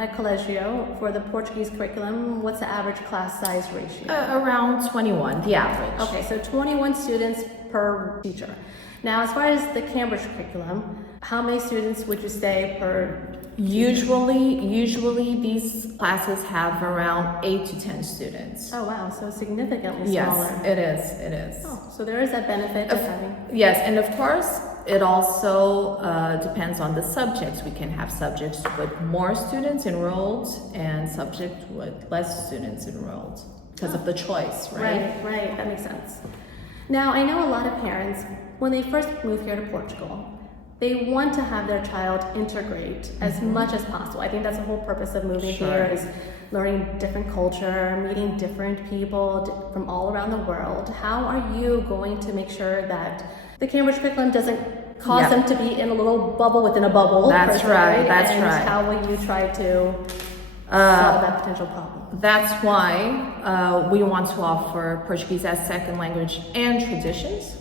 at Colegio for the Portuguese curriculum, what's the average class size ratio? Around 21, the average. Okay, so 21 students per teacher. Now, as far as the Cambridge curriculum, how many students would you say per? Usually these classes have around 8 to 10 students. Oh wow, so significantly Yes, smaller. it is. Oh, so there is that benefit of having. Yes, and of course, it also depends on the subjects. We can have subjects with more students enrolled and subjects with less students enrolled because of the choice, right? Right, that makes sense. Now, I know a lot of parents, when they first move here to Portugal, they want to have their child integrate as much as possible. I think that's the whole purpose of moving here is learning different culture, meeting different people from all around the world. How are you going to make sure that the Cambridge curriculum doesn't cause them to be in a little bubble within a bubble? That's right. And how will you try to solve that potential problem? That's why we want to offer Portuguese as second language and traditions.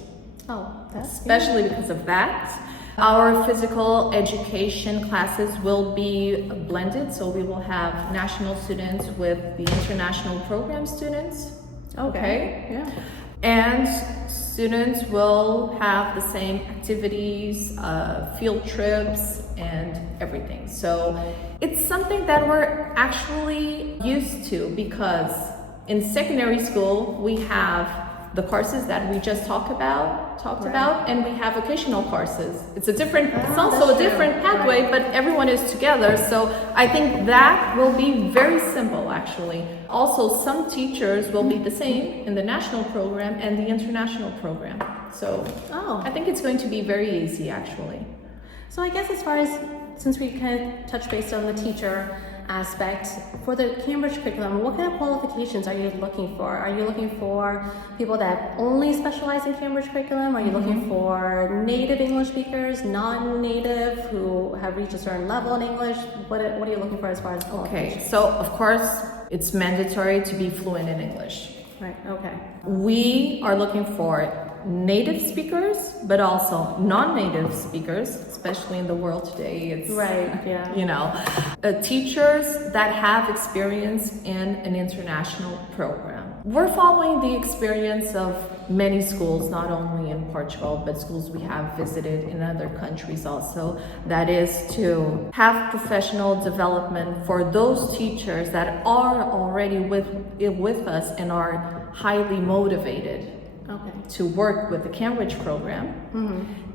Oh, that's especially because of that. Our physical education classes will be blended, so we will have national students with the international program students. Okay. Yeah. And students will have the same activities, field trips, and everything. So it's something that we're actually used to because in secondary school we have the courses that we just talked about, and we have vocational courses. It's also a different pathway, but everyone is together. So I think that will be very simple, actually. Also, some teachers will be the same in the national program and the international program. So I think it's going to be very easy, actually. So I guess since we kind of touched base on the teacher aspect, for the Cambridge curriculum, what kind of qualifications are you looking for? Are you looking for people that only specialize in Cambridge curriculum? Are you looking for native English speakers, non-native, who have reached a certain level in English? What are you looking for as far as qualifications? Okay, so of course, it's mandatory to be fluent in English. Right, okay. We are looking for native speakers, but also non-native speakers, especially in the world today. It's teachers that have experience in an international program. We're following the experience of many schools, not only in Portugal, but schools we have visited in other countries also. That is to have professional development for those teachers that are already with us and are highly motivated to work with the Cambridge program,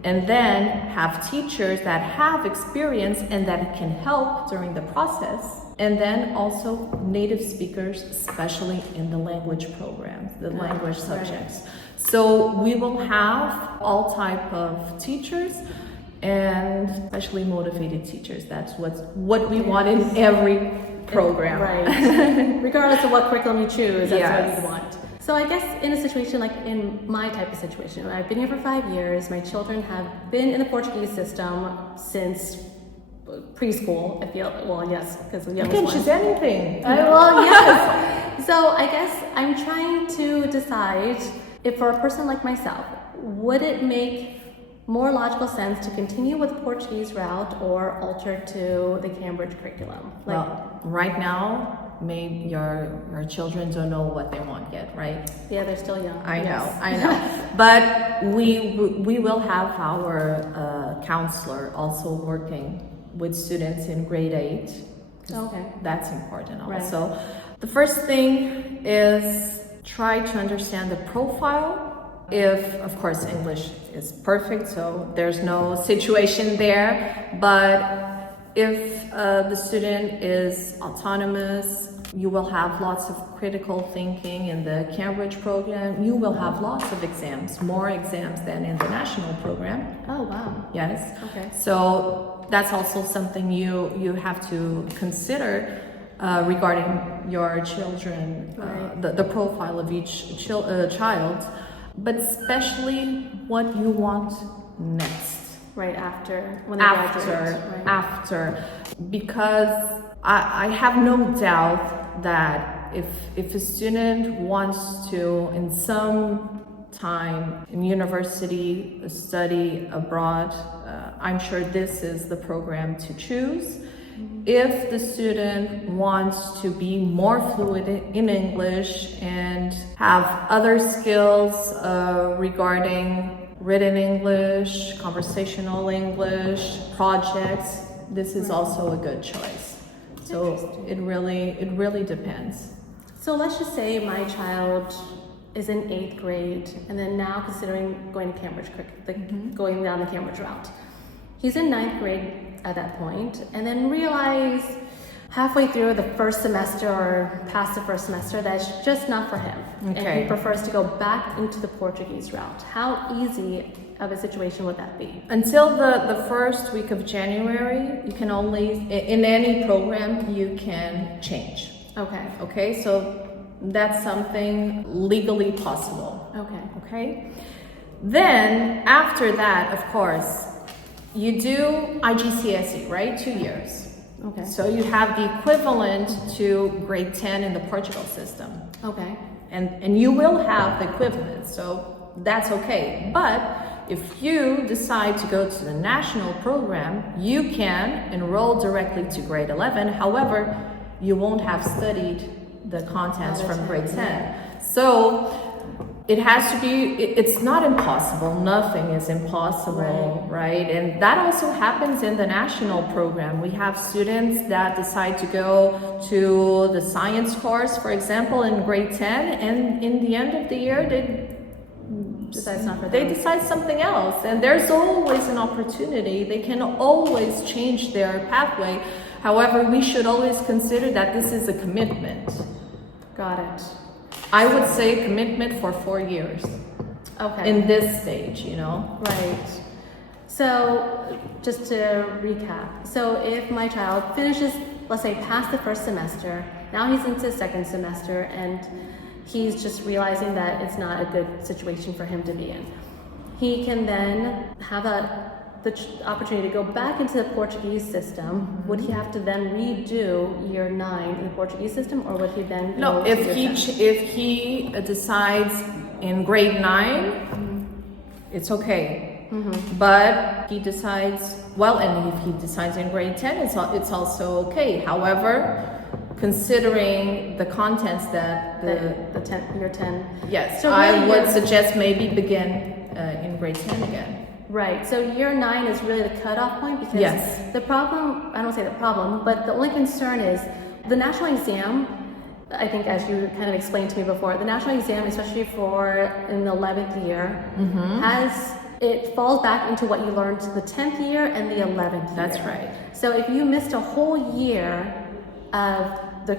and then have teachers that have experience and that can help during the process, and then also native speakers, especially in the language program, the language subjects. So we will have all type of teachers, and especially motivated teachers. That's what we want in every program. Right. Regardless of what curriculum you choose, that's what you want. So I guess in a situation like in my type of situation, I've been here for 5 years. My children have been in the Portuguese system since preschool. I feel because the youngest one. You can choose anything. Yes. So I guess I'm trying to decide if for a person like myself, would it make more logical sense to continue with the Portuguese route or alter to the Cambridge curriculum? Well, right now, maybe your children don't know what they want yet, right? Yeah, they're still young. I know. But we will have our counselor also working with students in grade 8. Okay. That's important also. Right. The first thing is try to understand the profile. If, of course, English is perfect, so there's no situation there, but if the student is autonomous, you will have lots of critical thinking in the Cambridge program. You will have lots of exams, more exams than in the national program. Oh, wow. Yes. Okay. So that's also something you have to consider regarding your children, the profile of each child, but especially what you want next. Right after, when they after, because I have no doubt that if a student wants to, in some time in university, study abroad, I'm sure this is the program to choose. If the student wants to be more fluent in English and have other skills regarding written English, conversational English, projects, this is also a good choice. So it really depends. So let's just say my child is in 8th grade and then now considering going to Cambridge, going down the Cambridge route. He's in 9th grade at that point and then realize halfway through the first semester or past the first semester that it's just not for him. Okay. And he prefers to go back into the Portuguese route. How easy of a situation would that be? Until the first week of January, you can only, in any program, you can change. Okay. Okay, so that's something legally possible. Okay. Okay. Then after that, of course, you do IGCSE, right? 2 years. Okay. So you have the equivalent to grade 10 in the Portugal system. Okay. And you will have the equivalent, so that's okay. But if you decide to go to the national program, you can enroll directly to grade 11. However, you won't have studied the contents from grade 10. So it has to be, it's not impossible. Nothing is impossible, right? And that also happens in the national program. We have students that decide to go to the science course, for example, in grade 10, and in the end of the year, they decide something else. And there's always an opportunity. They can always change their pathway. However, we should always consider that this is a commitment. Got it. I would say commitment for 4 years. Okay. In this stage, you know? Right. So, just to recap. So, if my child finishes, let's say, past the first semester, now he's into second semester, and he's just realizing that it's not a good situation for him to be in. He can then have the opportunity to go back into the Portuguese system. Would he have to then redo year 9 in the Portuguese system, or would he then No, go if to year 10? if he decides in grade 9, it's okay. But he decides, well, and if he decides in grade 10, it's also okay. However, considering the contents that the 10, year 10. yes, So I really would you're- suggest maybe begin in grade 10 again. Right, so year 9 is really the cutoff point because Yes. the problem, I don't say the problem, but the only concern is the national exam, I think as you kind of explained to me before, the national exam, especially for in the 11th year, it falls back into what you learned the 10th year and the 11th year. That's right. So if you missed a whole year of the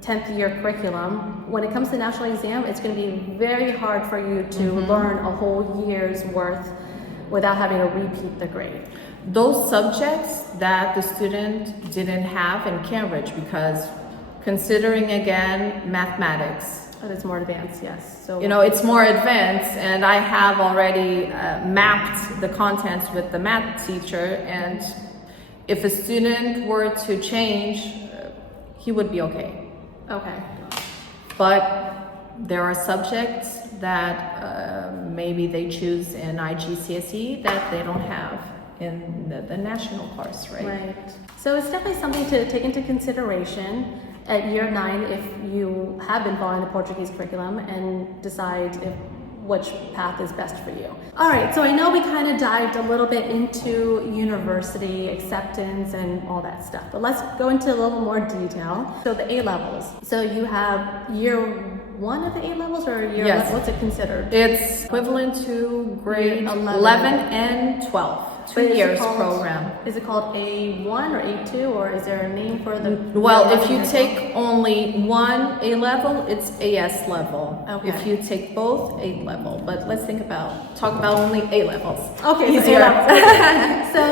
10th year curriculum, when it comes to the national exam, it's going to be very hard for you to learn a whole year's worth without having to repeat the grade. Those subjects that the student didn't have in Cambridge, because considering again mathematics, But it's more advanced, yes. So you know, it's more advanced, and I have already mapped the contents with the math teacher, and if a student were to change, he would be okay. okay, But there are subjects that maybe they choose in IGCSE that they don't have in the national course, right? right. So it's definitely something to take into consideration at year 9 if you have been following the Portuguese curriculum and decide which path is best for you. All right, so I know we kind of dived a little bit into university acceptance and all that stuff, but let's go into a little more detail. So the A-levels. So you have year 1 of the A-levels, or year Yes. what's it considered? It's equivalent to grade Year 11 and 12, But 2 is it years called- program. Is it called A1 or A2, or is there a name for the? Well, the if you level? take only one A level, it's AS level. Okay. If you take both, A level. But let's talk about only A levels. Okay, Easier. so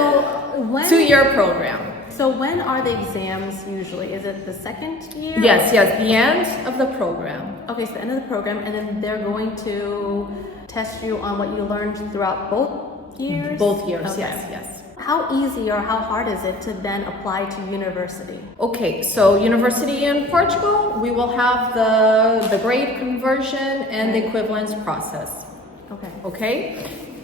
when 2 year program. So when are the exams usually? Is it the second year? Yes, the end of the program. Okay, so the end of the program, and then they're going to test you on what you learned throughout both years? Both years, Okay. yes. How easy or how hard is it to then apply to university? Okay, so university in Portugal, we will have the grade conversion and the equivalence process. Okay. Okay,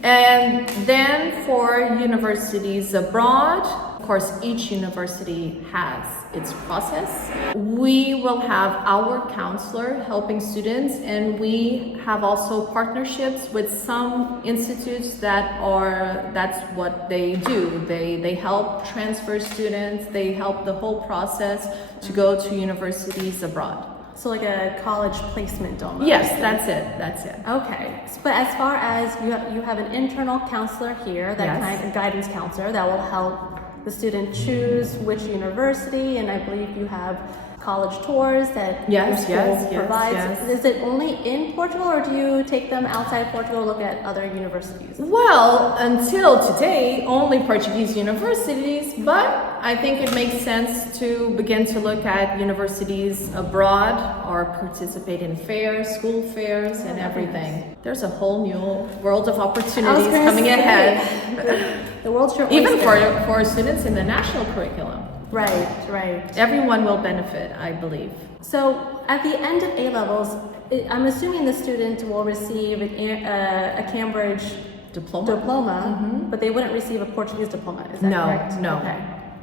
and then for universities abroad, Of course, each university has its process. We will have our counselor helping students, and we have also partnerships with some institutes that's what they do. They help transfer students, they help the whole process to go to universities abroad. So like a college placement almost. Yes, that's it. Okay, but as far as you have an internal counselor here, that Yes. kind of guidance counselor that will help the student choose which university, and I believe you have college tours that your Yes, school yes, provides. yes. Is it only in Portugal, or do you take them outside Portugal to look at other universities? Well, until today, only Portuguese universities, but I think it makes sense to begin to look at universities abroad or participate in fairs, school fairs, and everything. There's a whole new world of opportunities coming ahead. The world's your Even oyster. for students in the national curriculum. Right. Everyone will benefit, I believe. So at the end of A levels, I'm assuming the student will receive a Cambridge Diploma? but they wouldn't receive a Portuguese diploma. Is that correct? No. Okay.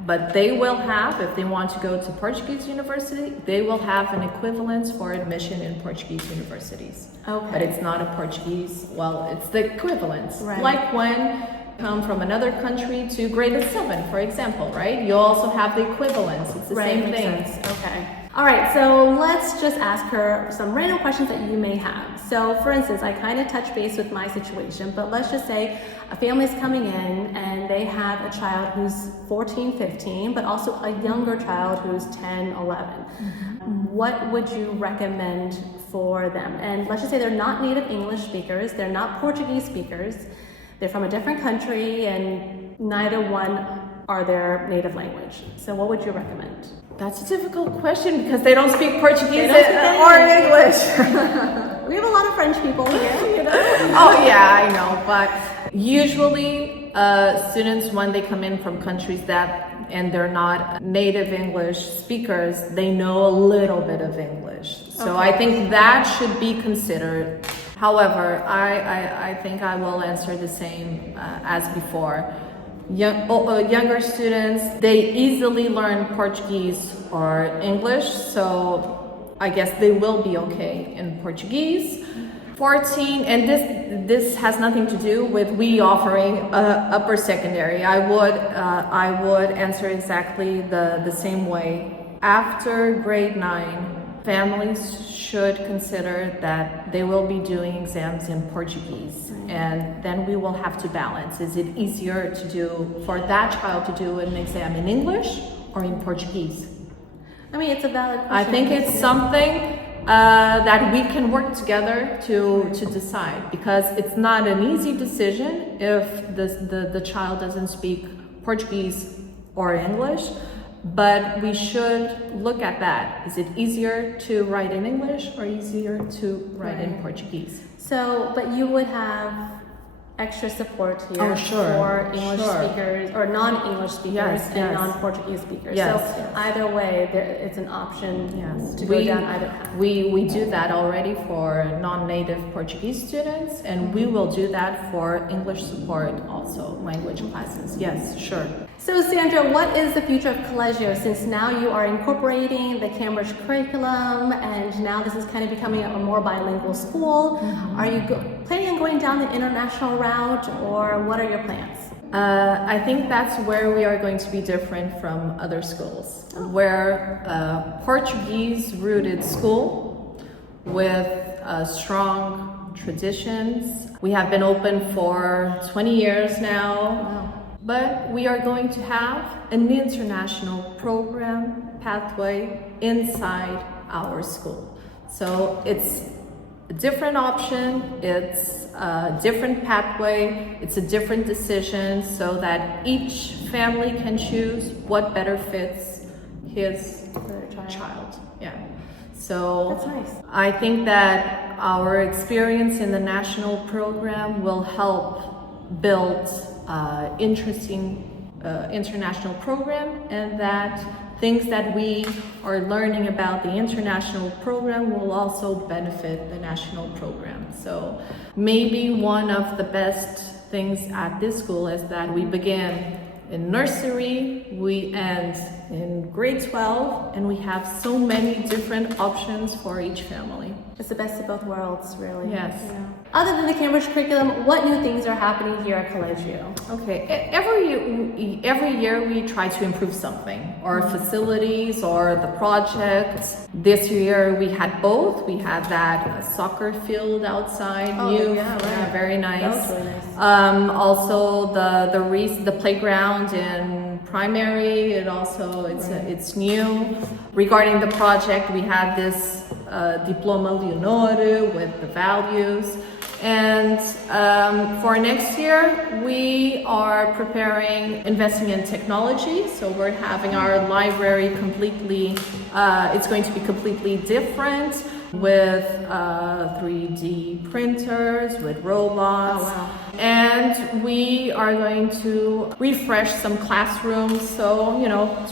But they will have, if they want to go to Portuguese university, they will have an equivalence for admission in Portuguese universities. Okay. But it's not a Portuguese, well, it's the equivalence. Right. Like when you come from another country to grade 7, for example, right? You also have the equivalence. It's the same makes thing. sense. Okay. All right, so let's just ask her some random questions that you may have. So for instance, I kind of touched base with my situation, but let's just say a family's coming in and they have a child who's 14, 15, but also a younger child who's 10, 11. What would you recommend for them? And let's just say they're not native English speakers, they're not Portuguese speakers, they're from a different country, and neither one are their native language. So what would you recommend? That's a difficult question because they don't speak Portuguese They don't speak or English. We have a lot of French people here, you know? Oh yeah, I know, but usually students, when they come in from countries and they're not native English speakers, they know a little bit of English. So Okay. I think that should be considered. However, I think I will answer the same as before. Younger students, they easily learn Portuguese or English, so I guess they will be okay in Portuguese. 14, and this has nothing to do with we offering upper secondary. I would answer exactly the same way. After grade 9, families should consider that they will be doing exams in Portuguese, and then we will have to balance. Is it easier to do for that child to do an exam in English or in Portuguese? I mean, it's a valid question. I think it's something that we can work together to decide, because it's not an easy decision if the child doesn't speak Portuguese or English, but we should look at that. Is it easier to write in English or easier to write in Portuguese? So, but you would have extra support here for English speakers or non-English speakers and non-Portuguese speakers. So either way, it's an option to go down either path. We do that already for non-native Portuguese students, and we will do that for English support also, language classes. Yes, sure. So Sandra, what is the future of Colegio, since now you are incorporating the Cambridge curriculum and now this is kind of becoming a more bilingual school? Are you planning on going down the international route, or what are your plans? I think that's where we are going to be different from other schools. We're a Portuguese-rooted school with strong traditions. We have been open for 20 years now. Wow. But we are going to have an international program pathway inside our school. So it's a different option, it's a different pathway, it's a different decision, so that each family can choose what better fits his child. Yeah. So that's nice. I think that our experience in the national program will help build interesting international program, and that things that we are learning about the international program will also benefit the national program. So maybe one of the best things at this school is that we begin in nursery, we end in grade 12, and we have so many different options for each family. It's the best of both worlds, really. Yes. Yeah. Other than the Cambridge curriculum, what new things are happening here at Colegio? Okay, every year we try to improve something, our facilities or the projects. This year we had both. We had that soccer field outside, new, very nice. That was really nice. Also the playground in primary, it's new. Regarding the project, we had this diploma Leonor with the values. And for next year, we are investing in technology. So we're having our library it's going to be completely different with 3D printers, with robots. Oh, wow. And we are going to refresh some classrooms. So,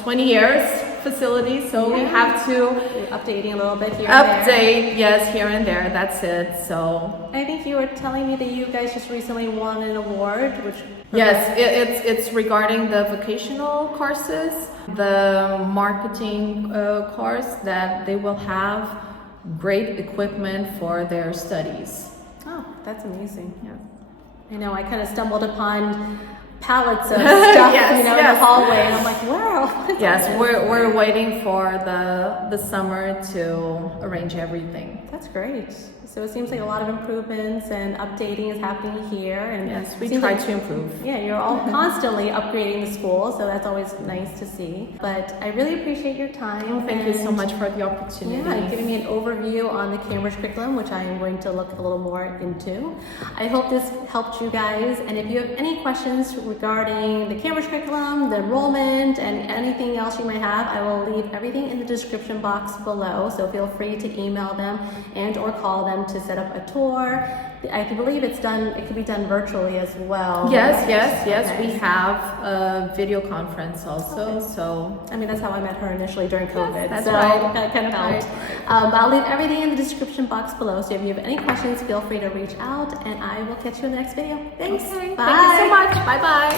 20 years facility. So we have to updating a little bit here and there. Yes, here and there. That's it. So I think you were telling me that you guys just recently won an award, which yes, it's regarding the vocational courses, the marketing course that they will have great equipment for their studies. Oh, that's amazing. Yeah. I know, I kind of stumbled upon pallets of stuff, in the hallway, and I'm like, wow. Yes, we're waiting for the summer to arrange everything. That's great. So it seems like a lot of improvements and updating is happening here. And yes, we try to improve. Yeah, you're all constantly upgrading the school, so that's always nice to see. But I really appreciate your time. Oh, thank you so much for the opportunity. Yeah, giving me an overview on the Cambridge curriculum, which I am going to look a little more into. I hope this helped you guys. And if you have any questions regarding the Cambridge curriculum, the enrollment, and anything else you might have, I will leave everything in the description box below. So feel free to email them and or call them to set up a tour. I believe it can be done virtually as well. Yes. Okay. We have a video conference also. Okay. So I mean, that's how I met her initially during COVID. Yes, that's so right. That kind of helped. But I'll leave everything in the description box below. So if you have any questions, feel free to reach out, and I will catch you in the next video. Thanks. Okay. Bye. Thank you so much. Bye bye.